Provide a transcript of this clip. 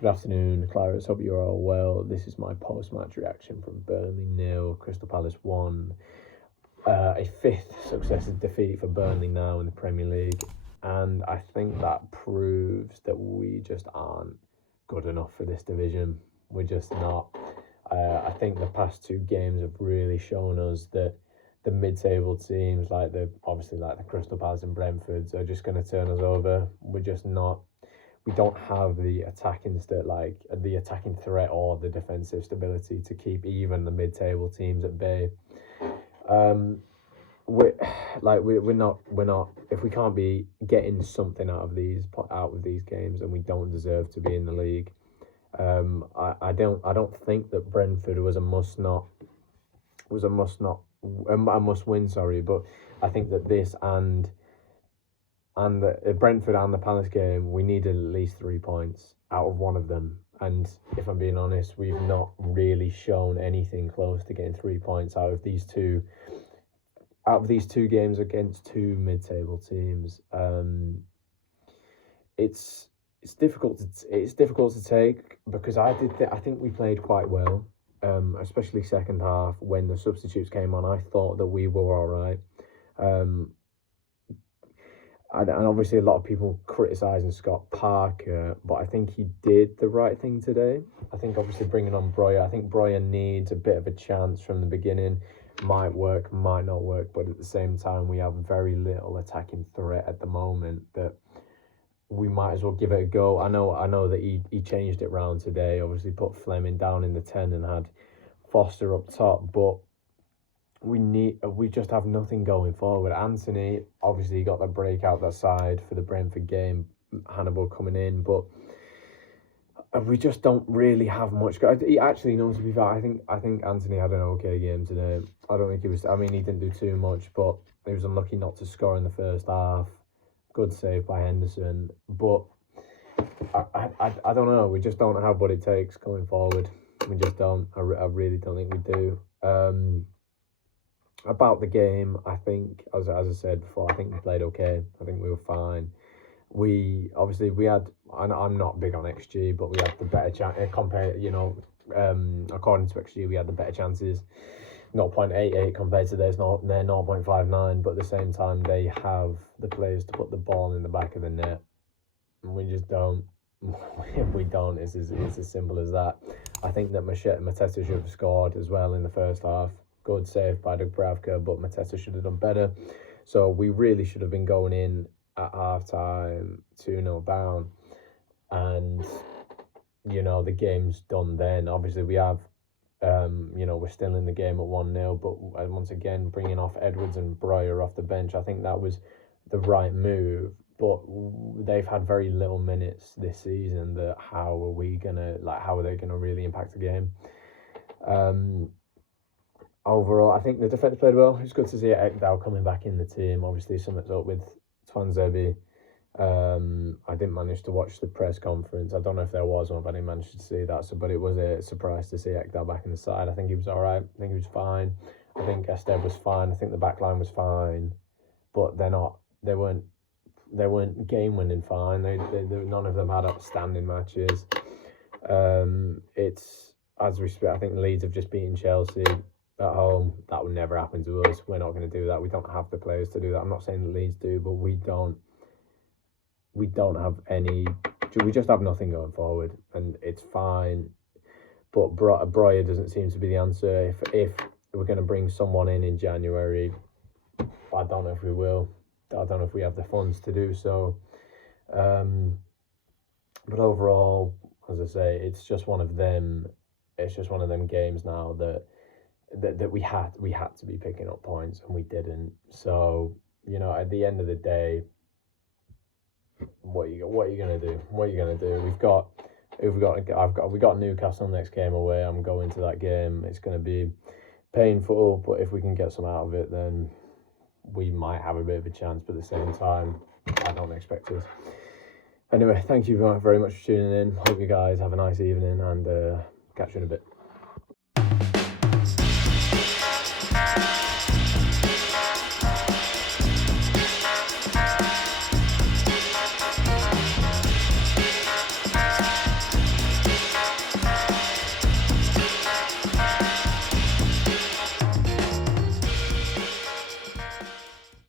Good afternoon, Clarence. Hope you're all well. This is my post-match reaction from Burnley 0, Crystal Palace 1. A fifth successive defeat for Burnley now in the Premier League, and I think that proves that we just aren't good enough for this division. We're just not. I think the past two games have really shown us that the mid-table teams, like the Crystal Palace and Brentfords, are just going to turn us over. We're just not. We don't have the attacking threat or the defensive stability to keep even the mid-table teams at bay. We're not. If we can't be getting something out of these games, and we don't deserve to be in the league. I don't think that Brentford was a must win. Sorry, but I think that this and the Brentford and the Palace game, we needed at least 3 points out of one of them. And if I'm being honest, we've not really shown anything close to getting 3 points out of these two games against two mid-table teams. It's difficult to take, because I think we played quite well, especially second half when the substitutes came on. I thought that we were all right. And obviously a lot of people criticising Scott Parker, but I think he did the right thing today. I think obviously bringing on Breuer, I think Breuer needs a bit of a chance from the beginning. Might work, might not work, but at the same time we have very little attacking threat at the moment that we might as well give it a go. I know that he changed it round today, obviously put Fleming down in the 10 and had Foster up top, but we just have nothing going forward. Anthony obviously got the break out that side for the Brentford game, Hannibal coming in, but we just don't really have much. He actually, to be fair, I think Anthony had an okay game today. I don't think he was. I mean, he didn't do too much, but he was unlucky not to score in the first half. Good save by Henderson, but I don't know. We just don't have what it takes going forward. We just don't. I really don't think we do. About the game, I think, as I said before, I think we played okay. I think we were fine. We had, and I'm not big on XG, but we had the better chance compared, according to XG, we had the better chances. 0.88 compared to their 0.59, but at the same time, they have the players to put the ball in the back of the net, and we just don't. We don't. It's as simple as that. I think that Mateta should have scored as well in the first half. Good save by Dubravka, but Mateta should have done better. So we really should have been going in at half-time 2-0 down. And, the game's done then. Obviously, we have, we're still in the game at 1-0. But once again, bringing off Edwards and Breuer off the bench, I think that was the right move. But they've had very little minutes this season. How are they going to really impact the game? Overall, I think the defence played well. It's good to see Ekdal coming back in the team. Obviously, something's up with Twanzebe. I didn't manage to watch the press conference. I don't know if there was one, but I didn't manage to see that. But it was a surprise to see Ekdal back in the side. I think he was all right. I think he was fine. I think Esteb was fine. I think the back line was fine. But they weren't game-winning fine. None of them had outstanding matches. It's, as we speak, I think Leeds have just beaten Chelsea at home. That would never happen to us. We're not going to do that. We don't have the players to do that. I'm not saying the Leeds do, but we don't have any. We just have nothing going forward, and it's fine. But Breuer doesn't seem to be the answer. If we're going to bring someone in January, I don't know if we will. I don't know if we have the funds to do so. But overall, as I say, it's just one of them. It's just one of them games now that we had to be picking up points, and we didn't. So at the end of the day, what are you gonna do? We got Newcastle next game away. I'm going to that game. It's gonna be painful, but if we can get some out of it, then we might have a bit of a chance. But at the same time, I don't expect us. Anyway, thank you very much for tuning in. Hope you guys have a nice evening, and catch you in a bit.